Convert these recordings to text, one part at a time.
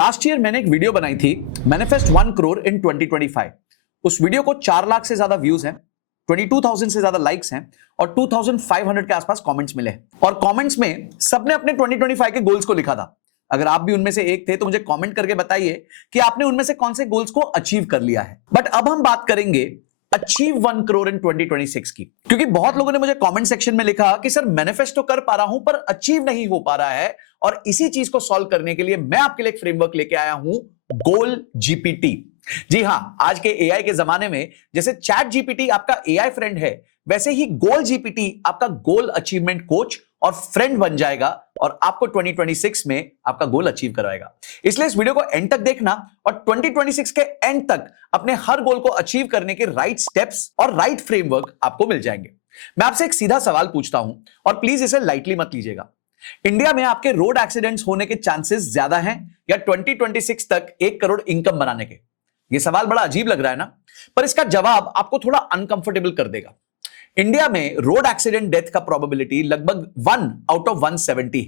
Last year मैंने एक video बनाई थी, मैनिफेस्ट 1 करोड़ इन 2025। उस वीडियो को 4 लाख से ज्यादा व्यूज हैं, 22,000 से ज्यादा लाइक्स हैं और 2,500 के आसपास कमेंट्स मिले। और कमेंट्स में सबने अपने 2025 के गोल्स को लिखा था। अगर आप भी उनमें से एक थे तो मुझे कमेंट करके बताइए कि आपने उनमें से कौन से गोल्स को अचीव कर लिया है। बट अब हम बात करेंगे अचीव 1 करोड़ इन 2026 की, क्योंकि बहुत लोगों ने मुझे कमेंट सेक्शन में लिखा कि सर मैनिफेस्ट तो कर पा रहा हूं पर अचीव नहीं हो पा रहा है, और इसी चीज को सॉल्व करने के लिए मैं आपके लिए एक फ्रेमवर्क लेके आया हूं, गोल जीपीटी। जी हां, आज के एआई के जमाने में जैसे चैट जीपीटी आपका एआई फ्रेंड है, वैसे ही गोल जीपीटी आपका गोल अचीवमेंट कोच और फ्रेंड बन जाएगा और आपको 2026 में आपका गोल अचीव करवाएगा। इसलिए इस वीडियो को एंड तक देखना और 2026 के एंड तक अपने हर गोल को अचीव करने के राइट स्टेप्स और राइट फ्रेमवर्क आपको मिल जाएंगे। मैं आपसे एक सीधा सवाल पूछता हूं और प्लीज इसे लाइटली मत लीजिएगा। इंडिया में आपके रोड एक्सीडेंट्स होने के चांसेस ज्यादा हैं या 2026 तक 1 करोड़ इनकम बनाने के? यह सवाल बड़ा अजीब लग रहा है ना, पर इसका जवाब आपको थोड़ा अनकंफर्टेबल कर देगा। इंडिया में रोड एक्सीडेंट डेथ का प्रोबेबिलिटी लगभग 1 आउट ऑफ 170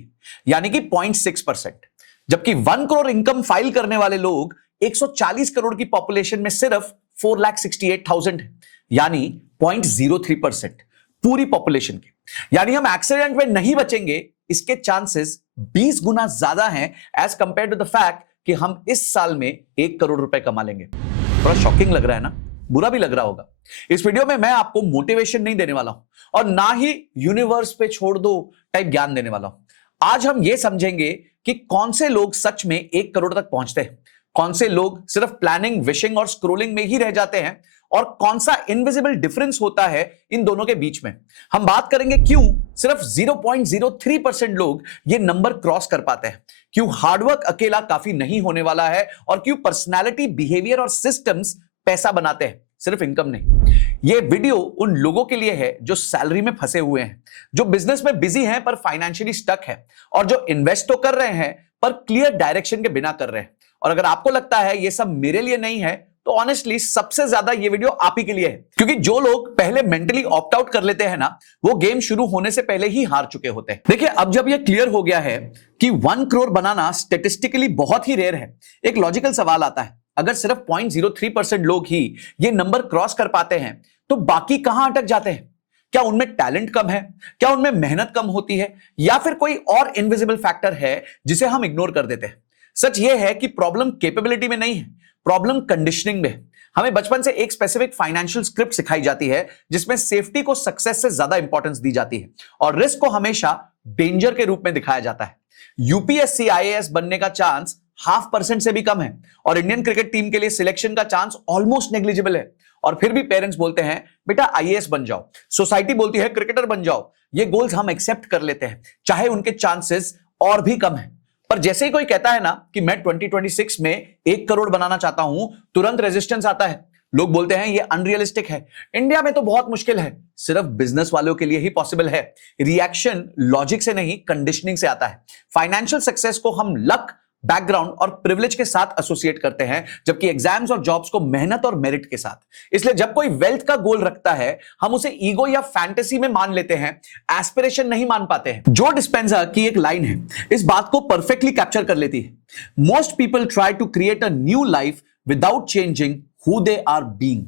यानी कि 0.6%, जबकि 1 करोड़ इनकम फाइल करने वाले लोग 140 करोड़ की पॉपुलेशन में सिर्फ 4,68,000 है, यानी 0.03% पूरी पॉपुलेशन के। यानी हम एक्सीडेंट में नहीं बचेंगे, इसके चांसेस 20 गुना ज्यादा हैं as compare to the fact कि हम इस साल में 1 करोड़ रुपए कमा लेंगे। थोड़ा शॉकिंग लग रहा है ना, बुरा भी लग रहा होगा। इस वीडियो में मैं आपको मोटिवेशन नहीं देने वाला हूं और ना ही यूनिवर्स पे छोड़ दो टाइप ज्ञान देने वाला हूं। आज हम यह समझेंगे कि कौन से लोग सच में 1 करोड़ तक पहुंचते हैं, कौन से लोग सिर्फ प्लानिंग, विशिंग और स्क्रोलिंग में ही रह जाते हैं, और कौन सा इनविजिबल डिफरेंस होता है इन दोनों के बीच में। हम बात करेंगे क्यों सिर्फ 0.03% लोग ये नंबर क्रॉस कर पाते हैं, क्यों हार्डवर्क अकेला काफी नहीं होने वाला है, और क्यों पर्सनालिटी, बिहेवियर और सिस्टम्स पैसा बनाते हैं, सिर्फ इनकम नहीं। ये वीडियो उन लोगों के लिए है जो सैलरी में फंसे हुए हैं, जो बिजनेस में बिजी हैं पर फाइनेंशियली स्टक है, और जो इन्वेस्ट तो कर रहे हैं पर क्लियर डायरेक्शन के बिना कर रहे हैं। और अगर आपको लगता है ये सब मेरे लिए नहीं है, तो ऑनेस्टली सबसे ज्यादा ये वीडियो आप ही के लिए है, क्योंकि जो लोग पहले मेंटली ऑप्ट आउट कर लेते हैं ना, वो गेम शुरू होने से पहले ही हार चुके होते हैं। देखिए, अब जब ये क्लियर हो गया है कि 1 करोड़ बनाना स्टेटिस्टिकली बहुत ही रेयर है, एक लॉजिकल सवाल आता है, अगर सिर्फ 0.03% लोग ही ये नंबर क्रॉस कर पाते हैं तो बाकी कहां अटक जाते हैं? क्या उनमें टैलेंट कम है, क्या उनमें मेहनत कम होती है, या फिर कोई और इनविजिबल फैक्टर है जिसे हम इग्नोर कर देते हैं? सच ये है कि प्रॉब्लम कैपेबिलिटी में नहीं है, प्रॉब्लम कंडीशनिंग में। हमें बचपन से एक स्पेसिफिक फाइनेंशियल स्क्रिप्ट सिखाई जाती है जिसमें सेफ्टी को सक्सेस से ज्यादा इंपॉर्टेंस दी जाती है और रिस्क को हमेशा डेंजर के रूप में दिखाया जाता है। यूपीएससी आईएएस बनने का चांस 0.5% से भी कम है और इंडियन क्रिकेट टीम के लिए सिलेक्शन का चांस ऑलमोस्ट नेग्लिजिबल है, और फिर भी पेरेंट्स बोलते हैं बेटा आईएएस बन जाओ, सोसाइटी बोलती है क्रिकेटर बन जाओ। ये गोल्स हम एक्सेप्ट कर लेते हैं चाहे उनके चांसेस और भी कम है। पर जैसे ही कोई कहता है ना कि मैं 2026 में 1 करोड़ बनाना चाहता हूं, तुरंत रेजिस्टेंस आता है। लोग बोलते हैं ये अनरियलिस्टिक है, इंडिया में तो बहुत मुश्किल है, सिर्फ बिजनेस वालों के लिए ही पॉसिबल है। रिएक्शन लॉजिक से नहीं, कंडीशनिंग से आता है। फाइनेंशियल सक्सेस को हम लक, बैकग्राउंड और प्रिविलेज के साथ एसोसिएट करते हैं, जबकि एग्जाम्स और जॉब्स को मेहनत और मेरिट के साथ। इसलिए जब कोई वेल्थ का गोल रखता है, हम उसे ईगो या फैंटेसी में मान लेते हैं, एस्पिरेशन नहीं मान पाते हैं। जो डिस्पेंजा की एक लाइन है इस बात को परफेक्टली कैप्चर कर लेती है। Most people try to create a new life without changing who they are being.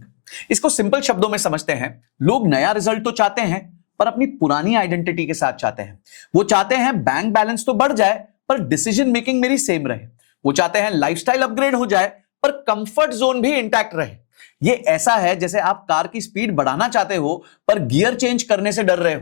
इसको सिंपल शब्दों में समझते हैं, लोग नया रिजल्ट तो चाहते हैं पर अपनी पुरानी आइडेंटिटी के साथ चाहते हैं। वो चाहते हैं बैंक बैलेंस तो बढ़ जाए पर डिसीजन मेकिंग मेरी सेम रहे। वो चाहते हैं लाइफस्टाइल अपग्रेड हो जाए पर कंफर्ट जोन भी इंटैक्ट रहे। ये ऐसा है जैसे आप कार की स्पीड बढ़ाना चाहते हो पर गियर चेंज करने से डर रहे हो।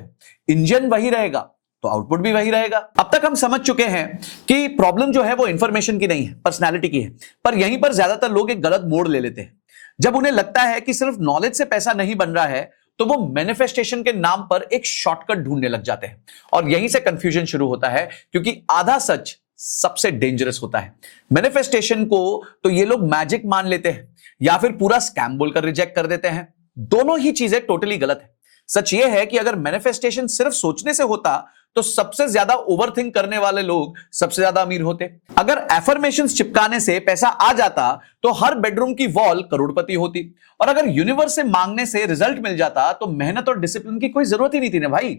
इंजन वही रहेगा तो आउटपुट भी वही रहेगा। अब तक हम समझ चुके हैं कि प्रॉब्लम जो है वो इंफॉर्मेशन की नहीं है, पर्सनैलिटी की है। पर यहीं पर ज्यादातर लोग एक गलत मोड़ ले लेते हैं। जब उन्हें लगता है कि सिर्फ नॉलेज से पैसा नहीं बन रहा है, तो वो मैनिफेस्टेशन के नाम पर एक शॉर्टकट ढूंढने लग जाते हैं, और यहीं से कंफ्यूजन शुरू होता है, क्योंकि आधा सच सबसे डेंजरस होता है। मैनिफेस्टेशन को तो ये लोग मैजिक मान लेते हैं या फिर पूरा स्कैम बोलकर रिजेक्ट कर देते हैं। दोनों ही चीजें टोटली गलत है। सच ये है कि अगर मैनिफेस्टेशन सिर्फ सोचने से होता तो सबसे ज्यादा ओवरथिंक करने वाले लोग सबसे ज्यादा अमीर होते। अगर एफर्मेशंस चिपकाने से पैसा आ जाता तो हर बेडरूम की वॉल करोड़पति होती, और अगर यूनिवर्स से मांगने से रिजल्ट मिल जाता तो मेहनत और डिसिप्लिन की कोई जरूरत ही नहीं थी ना भाई।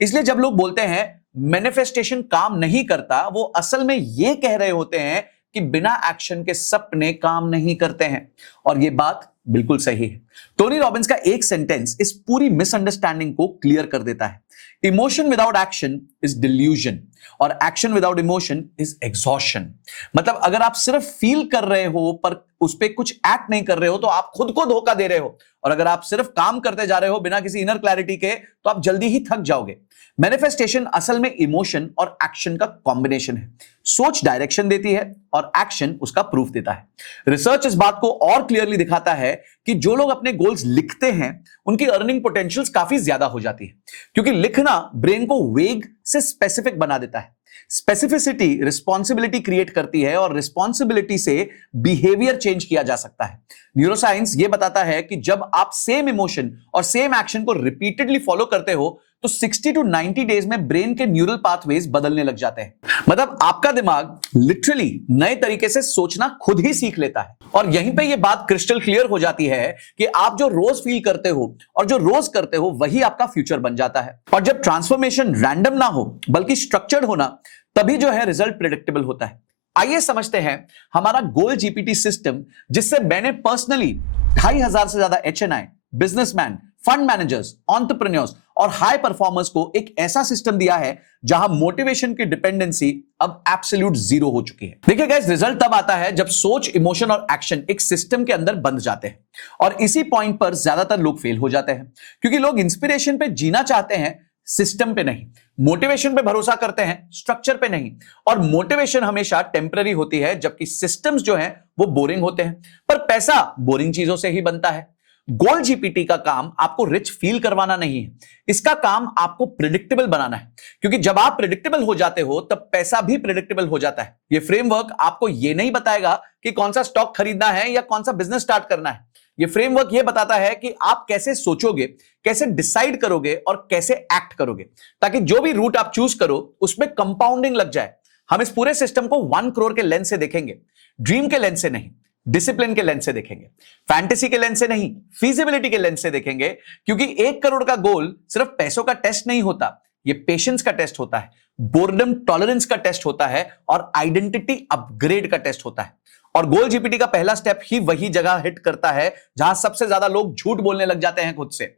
इसलिए जब लोग बोलते हैं मैनिफेस्टेशन काम नहीं करता, वो असल में ये कह रहे होते हैं कि बिना एक्शन के सपने काम नहीं करते हैं, और यह बात बिल्कुल सही है। टोनी रॉबिन्स का एक सेंटेंस इस पूरी मिसअंडरस्टैंडिंग को क्लियर कर देता है। Emotion without action is delusion और action without emotion is exhaustion. मतलब अगर आप सिर्फ फील कर रहे हो पर उस पर कुछ एक्ट नहीं कर रहे हो तो आप खुद को धोखा दे रहे हो, और अगर आप सिर्फ काम करते जा रहे हो बिना किसी इनर क्लैरिटी के तो आप जल्दी ही थक जाओगे। मैनिफेस्टेशन असल में इमोशन और एक्शन का कॉम्बिनेशन है। सोच डायरेक्शन देती है और एक्शन उसका प्रूफ देता है। रिसर्च इस बात को और क्लियरली दिखाता है कि जो लोग अपने गोल्स लिखते हैं उनकी अर्निंग पोटेंशियल्स काफी ज्यादा हो जाती है, क्योंकि लिखना ब्रेन को वेग से स्पेसिफिक बना देता है। स्पेसिफिसिटी रिस्पॉन्सिबिलिटी क्रिएट करती है और रिस्पॉन्सिबिलिटी से बिहेवियर चेंज किया जा सकता है। न्यूरोसाइंस यह बताता है कि जब आप सेम इमोशन और सेम एक्शन को रिपीटेडली फॉलो करते हो तो 60 to 90 डेज में ब्रेन के न्यूरल पाथवेज बदलने लग जाते हैं। मतलब आपका दिमाग लिटरली नए तरीके से सोचना खुद ही सीख लेता है। और यहीं पे ये बात क्रिस्टल क्लियर हो जाती है कि आप जो रोज फील करते हो और जो रोज करते हो वही आपका फ्यूचर बन जाता है। और जब ट्रांसफॉर्मेशन रैंडम ना हो बल्कि स्ट्रक्चर्ड होना, तभी जो है रिजल्ट प्रेडिक्टेबल होता है। आइए समझते हैं हमारा गोल जीपीटी सिस्टम, जिससे मैंने पर्सनली 2500 से ज्यादा HNI, businessman, fund managers, entrepreneurs और हाई परफॉर्मर्स को एक ऐसा सिस्टम दिया है जहां मोटिवेशन की डिपेंडेंसी अब एब्सोल्यूट जीरो हो चुकी है। देखिए गाइस, रिजल्ट तब आता है जब सोच, इमोशन और एक्शन एक सिस्टम के अंदर बंध जाते हैं, और इसी पॉइंट पर ज्यादातर लोग फेल हो जाते हैं, क्योंकि लोग इंस्पिरेशन पे जीना चाहते हैं, सिस्टम पे नहीं। मोटिवेशन पे भरोसा करते हैं, स्ट्रक्चर पे नहीं। और मोटिवेशन हमेशा टेम्पररी होती है, जबकि सिस्टम्स जो हैं वो बोरिंग होते हैं। पर पैसा बोरिंग चीजों से ही बनता है। गोल जीपीटी का काम आपको रिच फील करवाना नहीं है, इसका काम आपको प्रिडिक्टेबल बनाना है, क्योंकि जब आप प्रिडिक्टेबल हो जाते हो तब पैसा भी प्रिडिक्टेबल हो जाता है। यह फ्रेमवर्क आपको यह नहीं बताएगा कि कौन सा स्टॉक खरीदना है या कौन सा बिजनेस स्टार्ट करना है। यह फ्रेमवर्क यह बताता है कि आप कैसे सोचोगे, कैसे डिसाइड करोगे और कैसे एक्ट करोगे, ताकि जो भी रूट आप चूज करो उसमें कंपाउंडिंग लग जाए। हम इस पूरे सिस्टम को 1 करोड़ के लेंस से देखेंगे, ड्रीम के लेंस से नहीं, डिसिप्लिन के लेंस से देखेंगे, फैंटेसी के लेंस से नहीं, फीजिबिलिटी के लेंस से देखेंगे। क्योंकि 1 करोड़ का गोल सिर्फ पैसों का टेस्ट नहीं होता, यह पेशेंस का टेस्ट होता है, बोर्डम टॉलरेंस का टेस्ट होता है और आइडेंटिटी अपग्रेड का टेस्ट होता है। और गोल जीपीटी का पहला स्टेप ही वही जगह हिट करता है जहां सबसे ज्यादा लोग झूठ बोलने लग जाते हैं खुद से।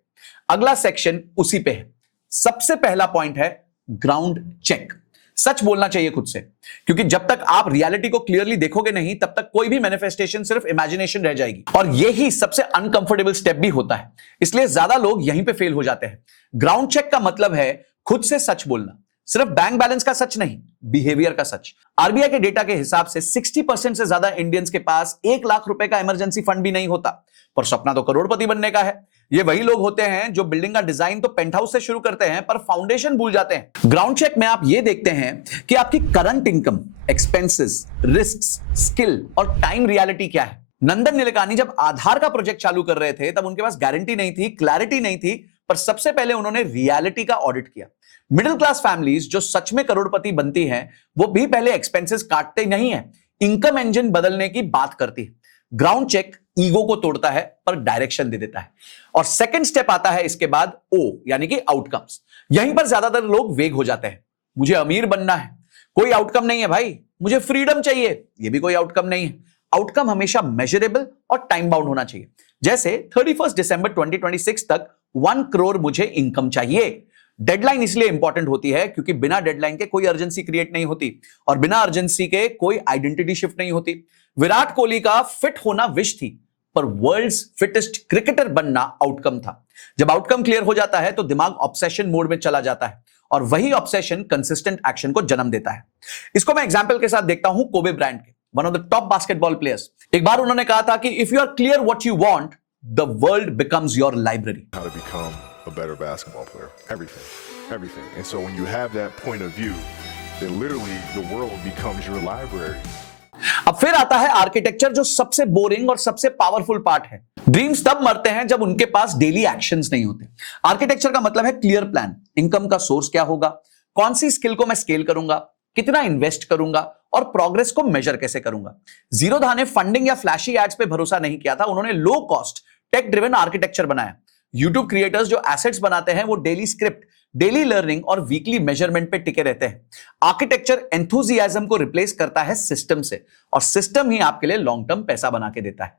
अगला सेक्शन उसी पे है। सबसे पहला पॉइंट है ग्राउंड चेक। सच बोलना चाहिए खुद से, क्योंकि जब तक आप रियलिटी को क्लियरली देखोगे नहीं तब तक कोई भी मैनिफेस्टेशन सिर्फ इमेजिनेशन रह जाएगी। और यही सबसे अनकंफर्टेबल स्टेप भी होता है, इसलिए ज्यादा लोग यहीं पे फेल हो जाते हैं। ग्राउंड चेक का मतलब है खुद से सच बोलना, सिर्फ बैंक बैलेंस का सच नहीं, बिहेवियर का सच। आरबीआई के डेटा के हिसाब से 60% से ज्यादा इंडियंस के पास 1 लाख रुपए का इमरजेंसी फंड भी नहीं होता, पर सपना तो करोड़पति बनने का है। ये वही लोग होते हैं जो बिल्डिंग का डिजाइन तो पेंट हाउस से शुरू करते हैं पर फाउंडेशन भूल जाते हैं। ग्राउंड चेक में आप ये देखते हैं कि आपकी current income, expenses, risks, skill और टाइम रियलिटी क्या है। नंदन नीलेकानी जब आधार का प्रोजेक्ट चालू कर रहे थे तब उनके पास गारंटी नहीं थी, क्लैरिटी नहीं थी, पर सबसे पहले उन्होंने रियलिटी का ऑडिट किया। मिडिल क्लास फैमिलीज जो सच में करोड़पति बनती हैं वो भी पहले एक्सपेंसेस काटते नहीं है, इनकम इंजन बदलने की बात करती है। ग्राउंड चेक ईगो को तोड़ता है पर डायरेक्शन दे देता है। और सेकंड स्टेप आता है इसके बाद ओ, यानी कि आउटकम्स। यहीं पर ज्यादातर लोग वेग हो जाते हैं। मुझे अमीर बनना है, कोई आउटकम नहीं है भाई। मुझे फ्रीडम चाहिए, यह भी कोई आउटकम नहीं है। आउटकम हमेशा मेजरेबल और टाइम बाउंड होना चाहिए। जैसे 31 दिसंबर 2026 तक 1 करोड़ मुझे इनकम चाहिए। डेडलाइन इसलिए इंपॉर्टेंट होती है क्योंकि बिना डेडलाइन के कोई अर्जेंसी क्रिएट नहीं होती और बिना अर्जेंसी के कोई आइडेंटिटी शिफ्ट नहीं होती। विराट कोहली का फिट होना विश थी, पर वर्ल्ड्स फिटेस्ट क्रिकेटर बनना आउटकम था। जब आउटकम क्लियर हो जाता है तो दिमाग ऑब्सेशन मोड में चला जाता है और वही ऑब्सेशन कंसिस्टेंट एक्शन को जन्म देता है। इसको मैं एग्जांपल के साथ देखता हूं कोबे ब्रायंट के, one of the top basketball players. एक बार उन्होंने कहा था कि if you are clear what you want, the world becomes your library. How to become a better basketball player. Everything. And so when you have that point of view, then literally the world becomes your library. अब फिर आता है architecture, जो सबसे boring और सबसे powerful part है। Dreams तब मरते हैं जब उनके पास डेली एक्शंस नहीं होते। आर्किटेक्चर का मतलब है क्लियर प्लान, इनकम का सोर्स क्या होगा, कौन सी स्किल को मैं स्केल करूंगा, कितना इन्वेस्ट करूंगा और प्रोग्रेस को मेजर कैसे करूंगा। जीरोधा ने फंडिंग या फ्लैशी एड्स पे भरोसा नहीं किया था, उन्होंने low cost tech driven architecture बनाया। यूट्यूब क्रिएटर्स जो एसेट्स बनाते हैं वो डेली स्क्रिप्ट, डेली लर्निंग और वीकली मेजरमेंट पे टिके रहते हैं। आर्किटेक्चर एंथुजियाज्म को रिप्लेस करता है सिस्टम से, और सिस्टम ही आपके लिए लॉन्ग टर्म पैसा बना के देता है।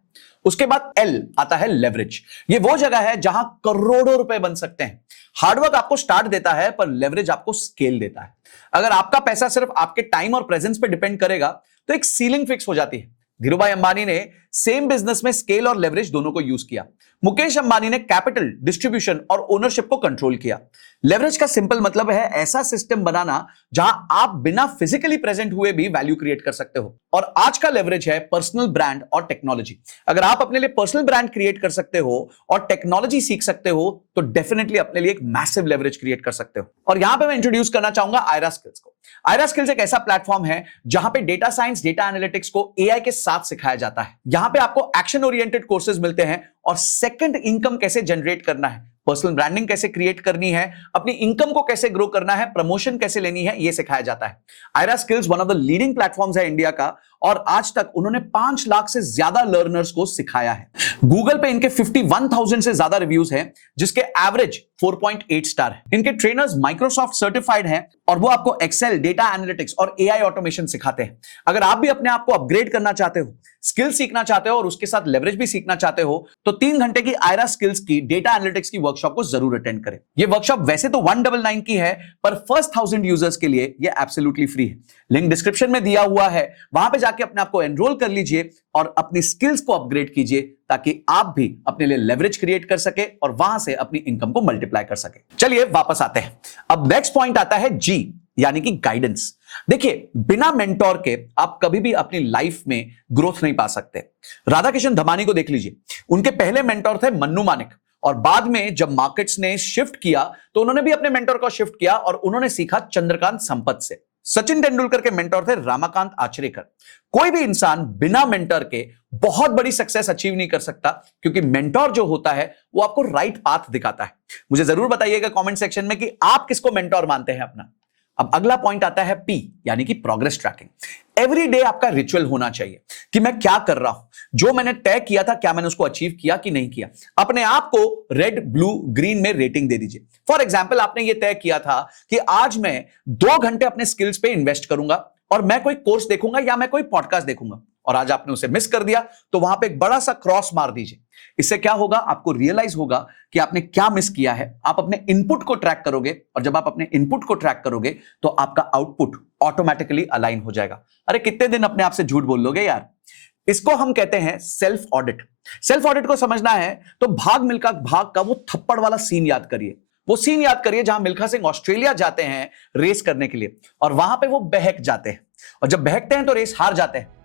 उसके बाद एल आता है लेवरेज। ये वो जगह है जहां करोड़ों रुपए बन सकते हैं। हार्डवर्क आपको स्टार्ट देता है, पर लेवरेज आपको स्केल देता है। अगर आपका पैसा सिर्फ आपके टाइम और प्रेजेंस पे डिपेंड करेगा तो एक सीलिंग फिक्स हो जाती है। धीरूभाई अंबानी ने सेम बिजनेस में स्केल और लेवरेज दोनों को यूज किया। मुकेश अंबानी ने कैपिटल, डिस्ट्रीब्यूशन और ओनरशिप को कंट्रोल किया। लेवरेज का सिंपल मतलब है ऐसा सिस्टम बनाना जहां आप बिना फिजिकली प्रेजेंट हुए भी वैल्यू क्रिएट कर सकते हो। और आज का लेवरेज है पर्सनल ब्रांड और टेक्नोलॉजी। अगर आप अपने लिए पर्सनल ब्रांड क्रिएट कर सकते हो और टेक्नोलॉजी सीख सकते हो तो डेफिनेटली अपने लिए एक मैसिव लेवरेज क्रिएट कर सकते हो। और यहां पे मैं इंट्रोड्यूस करना चाहूंगा आयरा स्किल्स को। आयरा स्किल्स एक ऐसा प्लेटफॉर्म है जहां पे डेटा साइंस, डेटा एनालिटिक्स को एआई के साथ सिखाया जाता है। यहां पे आपको एक्शन ओरिएंटेड कोर्सेज मिलते हैं और सेकंड इनकम कैसे जनरेट करना है, पर्सनल ब्रांडिंग कैसे क्रिएट करनी है, अपनी इनकम को कैसे ग्रो करना है, प्रमोशन कैसे लेनी है, यह सिखाया जाता है। आयरा skills one of the leading platforms है इंडिया का, और आज तक उन्होंने 5 लाख से ज्यादा लर्नर्स को सिखाया है। गूगल पे इनके 51,000 से ज्यादा रिव्यूज हैं, जिसके एवरेज 4.8 स्टार है। इनके ट्रेनर्स माइक्रोसॉफ्ट सर्टिफाइड हैं और वो आपको एक्सेल, डेटा एनालिटिक्स और एआई ऑटोमेशन सिखाते हैं। अगर आप भी अपने आप को अपग्रेड करना चाहते हो, स्किल सीखना चाहते हो और उसके साथ लेवरेज भी सीखना चाहते हो, तो 3 घंटे की आयरा स्किल्स की डेटा एनालिटिक्स की वर्कशॉप को जरूर अटेंड करें। ये वर्कशॉप वैसे तो 199 की है, पर फर्स्ट 1000 यूजर्स के लिए ये एब्सोल्युटली फ्री है। लिंक डिस्क्रिप्शन में दिया हुआ है, वहां पे जाके अपने आप को एनरोल कर लीजिए और अपनी स्किल्स को अपग्रेड कीजिए, ताकि आप भी अपने लिए लेवरेज क्रिएट कर सके और वहां से अपनी इनकम को मल्टीप्लाई कर सके। चलिए वापस आते हैं। अब नेक्स्ट पॉइंट आता है जी, यानी कि गाइडेंस। देखिए, बिना मेंटोर के आप कभी भी अपनी लाइफ में ग्रोथ नहीं पा सकते। राधाकिशन धमानी को देख लीजिए, उनके पहले मेंटोर थे मन्नू मानिक, और बाद में जब मार्केट्स ने शिफ्ट किया तो उन्होंने भी अपने मेंटोर को शिफ्ट किया और उन्होंने सीखा चंद्रकांत संपत से। सचिन तेंदुलकर के मेंटोर थे रामाकांत आचरेकर। कोई भी इंसान बिना मेंटोर के बहुत बड़ी सक्सेस अचीव नहीं कर सकता, क्योंकि मेंटोर जो होता है वो आपको राइट पाथ दिखाता है। मुझे जरूर बताइएगा कमेंट सेक्शन में कि आप किसको मेंटोर मानते हैं अपना। अब अगला पॉइंट आता है पी, यानी कि प्रोग्रेस ट्रैकिंग। एवरी डे आपका रिचुअल होना चाहिए कि मैं क्या कर रहा हूं, जो मैंने तय किया था क्या मैंने उसको अचीव किया कि नहीं किया। अपने आप को रेड, ब्लू, ग्रीन में रेटिंग दे दीजिए। फॉर एग्जाम्पल, आपने ये तय किया था कि आज मैं 2 घंटे अपने स्किल्स पे इन्वेस्ट करूंगा और मैं कोई कोर्स देखूंगा या मैं कोई पॉडकास्ट देखूंगा, और आज आपने उसे मिस कर दिया, तो वहां पे एक बड़ा सा क्रॉस मार दीजिए। इससे क्या होगा, आपको रियलाइज होगा कि आपने क्या मिस किया है। आप अपने इनपुट को ट्रैक करोगे, और जब आप अपने इनपुट को ट्रैक करोगे तो आपका आउटपुट ऑटोमेटिकली अलाइन हो जाएगा। अरे कितने दिन अपने आप से झूठ बोल लोगे यार। इसको हम कहते हैं सेल्फ ऑडिट। सेल्फ ऑडिट को समझना है तो भाग मिल्खा भाग का वो थप्पड़ वाला सीन याद करिए। वो सीन याद करिए जहां मिल्खा सिंह ऑस्ट्रेलिया जाते हैं रेस करने के लिए, और वहां पे वो बहक जाते हैं, और जब बहकते हैं तो रेस हार जाते हैं।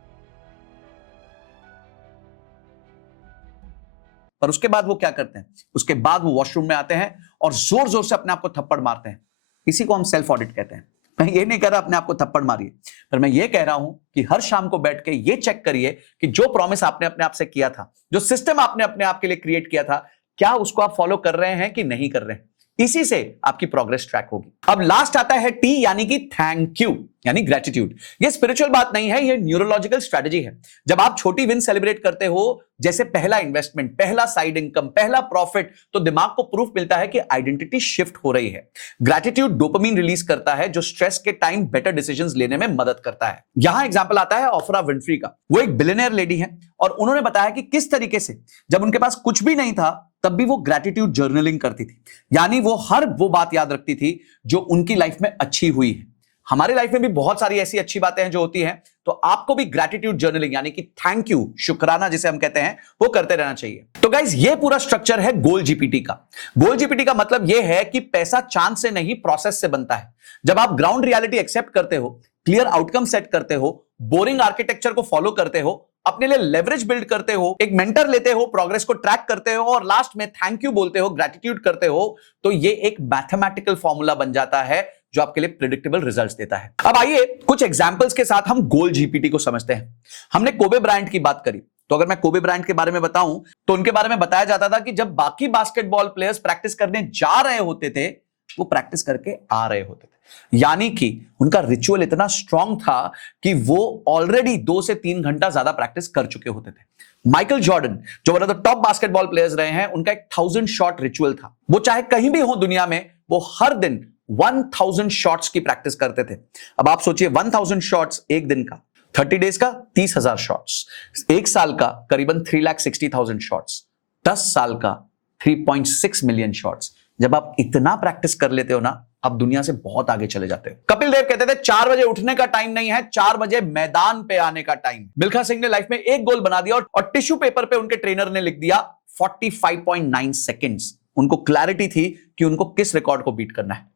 पर उसके बाद वो क्या करते हैं, उसके बाद वो वॉशरूम में आते हैं और जोर जोर से अपने आप को थप्पड़ मारते हैं। इसी को हम सेल्फ ऑडिट कहते हैं। मैं ये नहीं कह रहा अपने आप को थप्पड़ मारिए, पर मैं ये कह रहा हूं कि हर शाम को बैठ के ये चेक करिए कि जो प्रॉमिस आपने अपने आप से किया था, जो सिस्टम आपने अपने आप के लिए क्रिएट किया था, क्या उसको आप फॉलो कर रहे हैं कि नहीं कर रहे हैं। इसी से आपकी प्रोग्रेस ट्रैक होगी। अब लास्ट आता है टी, यानी कि थैंक यू, यानी ग्रेटिट्यूड। ये स्पिरिचुअल बात नहीं है, ये न्यूरोलॉजिकल स्ट्रेटजी है। जब आप छोटी विन सेलिब्रेट करते हो, जैसे पहला इन्वेस्टमेंट, पहला साइड इनकम, पहला प्रॉफिट, तो दिमाग को प्रूफ मिलता है कि आइडेंटिटी शिफ्ट हो रही है। ग्रेटिट्यूड डोपामिन रिलीज करता है, जो स्ट्रेस के टाइम बेटर डिसीजंस लेने में मदद करता है। यहां एग्जांपल आता है ऑफ्रा विंफ्री का। वो एक बिलियनियर लेडी है और उन्होंने बताया कि किस तरीके से जब उनके पास कुछ भी नहीं था तब भी वो ग्रेटिट्यूड जर्नलिंग करती थी, यानी वो हर वो बात याद रखती थी जो उनकी लाइफ में अच्छी हुई है। हमारी लाइफ में भी बहुत सारी ऐसी अच्छी बातें हैं जो होती हैं, तो आपको भी ग्रेटिट्यूड जर्नलिंग, यानी कि थैंक यू, शुक्राना जिसे हम कहते हैं, वो करते रहना चाहिए। तो गाइज, ये पूरा स्ट्रक्चर है गोल जीपीटी का। गोल जीपीटी का मतलब ये है कि पैसा चांद से नहीं, प्रोसेस से बनता है। जब आप ग्राउंड रियलिटी एक्सेप्ट करते हो, क्लियर आउटकम सेट करते हो, बोरिंग आर्किटेक्चर को फॉलो करते हो, अपने लिए लेवरेज बिल्ड करते हो, एक मेंटर लेते हो, प्रोग्रेस को ट्रैक करते हो और लास्ट में थैंक यू बोलते हो, ग्रेटिट्यूड करते हो, तो ये एक मैथमेटिकल फॉर्मूला बन जाता है जो आपके लिए प्रेडिक्टेबल रिजल्ट्स देता है। अब आइए कुछ एग्जांपल्स के साथ हम गोल जीपीटी को समझते हैं। हमने कोबे ब्रायंट की बात करी, तो अगर मैं कोबे ब्रायंट के बारे में बताऊं तो उनके बारे में बताया जाता था कि जब बाकी बास्केटबॉल प्लेयर्स प्रैक्टिस करने जा रहे होते थे, वो प्रैक्टिस करके आ रहे होते थे। यानी कि उनका रिचुअल इतना स्ट्रांग था कि वो ऑलरेडी 2 से 3 घंटा ज्यादा प्रैक्टिस कर चुके होते थे। माइकल जॉर्डन, जो one of the top basketball players रहे हैं, उनका एक 1000 शॉट रिचुअल था। वो चाहे कहीं भी हो दुनिया में, वो हर दिन 1000 शॉट्स की प्रैक्टिस करते थे। अब आप सोचिए 1000 शॉट्स एक दिन का, 30 डेज का 30,000 शॉट्स, एक साल का करीबन 3,60,000 शॉट्स, 10 साल का 3.6 मिलियन शॉट्स। जब आप इतना प्रैक्टिस कर लेते हो ना, आप दुनिया से बहुत आगे चले जाते हो। कपिल देव कहते थे 4 बजे उठने का टाइम नहीं है, 4 बजे मैदान पे आने का टाइम। मिल्खा सिंह ने लाइफ में एक गोल बना दिया और टिश्यू पेपर पे उनके ट्रेनर ने लिख दिया 45.9 सेकेंड्स। उनको क्लैरिटी थी कि उनको किस रिकॉर्ड को बीट करना है।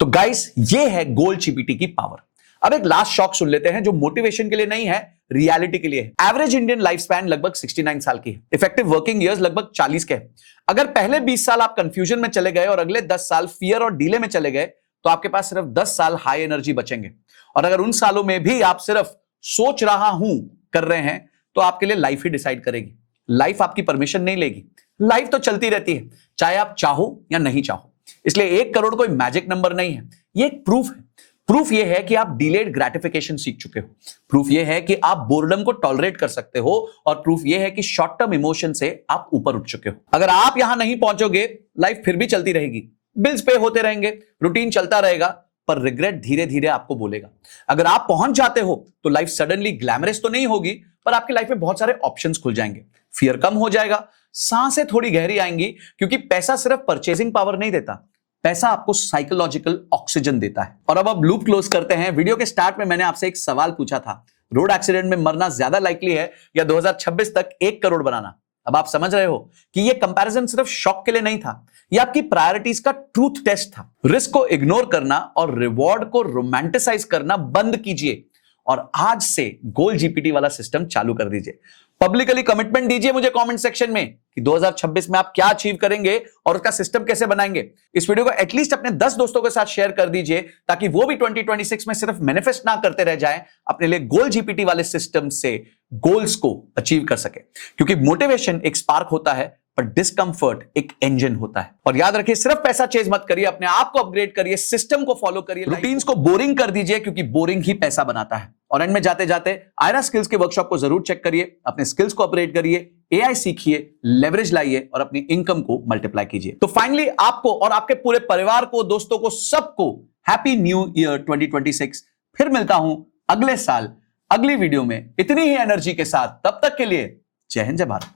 तो गाइस, ये है गोल जीपीटी की पावर। अब एक लास्ट शॉक सुन लेते हैं जो मोटिवेशन के लिए नहीं है, रियलिटी के लिए है। एवरेज इंडियन लाइफ स्पैन लगभग 69 साल की है। इफेक्टिव वर्किंग ईयर्स लगभग 40 के हैं। अगर पहले 20 साल आप कंफ्यूजन में चले गए और अगले 10 साल फियर और डिले में चले गए, तो आपके पास सिर्फ 10 साल हाई एनर्जी बचेंगे। और अगर उन सालों में भी आप सिर्फ सोच रहा हूं कर रहे हैं, तो आपके लिए लाइफ ही डिसाइड करेगी। लाइफ आपकी परमिशन नहीं लेगी। लाइफ तो चलती रहती है, चाहे आप चाहो या नहीं चाहो। इसलिए 1 करोड़ कोई मैजिक नंबर नहीं है, ये एक प्रूफ है। प्रूफ ये है कि आप डिलेड ग्रेटिफिकेशन सीख चुके हो। प्रूफ ये है कि आप बोर्डम को टॉलरेट कर सकते हो। और प्रूफ ये है कि शॉर्ट टर्म इमोशन से आप ऊपर उठ चुके हो। अगर आप यहां नहीं पहुंचोगे, लाइफ फिर भी चलती रहेगी, बिल्स पे होते रहेंगे, रूटीन चलता रहेगा, पर रिग्रेट धीरे धीरे आपको बोलेगा। अगर आप पहुंच जाते हो, तो लाइफ सडनली ग्लैमरस तो नहीं होगी, पर आपकी लाइफ में बहुत सारे ऑप्शंस खुल जाएंगे। फियर कम हो जाएगा, सांसें थोड़ी गहरी आएंगी, क्योंकि पैसा सिर्फ परचेजिंग पावर नहीं देता, पैसा आपको साइकोलॉजिकल ऑक्सीजन देता है। और अब लूप क्लोज करते हैं। वीडियो के स्टार्ट में मैंने आपसे एक सवाल पूछा था, रोड एक्सीडेंट में मरना ज्यादा लाइकली है या 2026 तक 1 करोड़ बनाना? अब आप समझ रहे हो कि ये कंपैरिजन सिर्फ शॉक के लिए नहीं था, ये आपकी प्रायोरिटीज का ट्रूथ टेस्ट था। रिस्क को इग्नोर करना और रिवॉर्ड को रोमांटिसाइज करना बंद कीजिए और आज से गोल जीपीटी वाला सिस्टम चालू कर दीजिए। पब्लिकली कमिटमेंट दीजिए मुझे कमेंट सेक्शन में कि 2026 में आप क्या अचीव करेंगे और उसका सिस्टम कैसे बनाएंगे। इस वीडियो को एटलीस्ट अपने 10 दोस्तों के साथ शेयर कर दीजिए, ताकि वो भी 2026 में सिर्फ मैनिफेस्ट ना करते रह जाएं, अपने लिए गोल जीपीटी वाले सिस्टम से गोल्स को अचीव कर सके। क्योंकि मोटिवेशन एक स्पार्क होता है, पर डिस्कंफर्ट एक इंजन होता है। और याद रखिए, सिर्फ पैसा चेज मत करिए, अपने आप को अपग्रेड करिए, सिस्टम को फॉलो करिए, रूटीन्स को बोरिंग कर दीजिए, क्योंकि बोरिंग ही पैसा बनाता है। और एंड में जाते जाते आयरा स्किल्स के वर्कशॉप को जरूर चेक करिए, अपने स्किल्स को अपग्रेड करिए, एआई सीखिए, लेवरेज लाइए और अपनी इनकम को मल्टीप्लाई कीजिए। तो फाइनली आपको और आपके पूरे परिवार को, दोस्तों को, सबको हैप्पी न्यू ईयर 2026। फिर मिलता हूं अगले साल अगली वीडियो में इतनी ही एनर्जी के साथ। तब तक के लिए जय हिंद, जय भारत।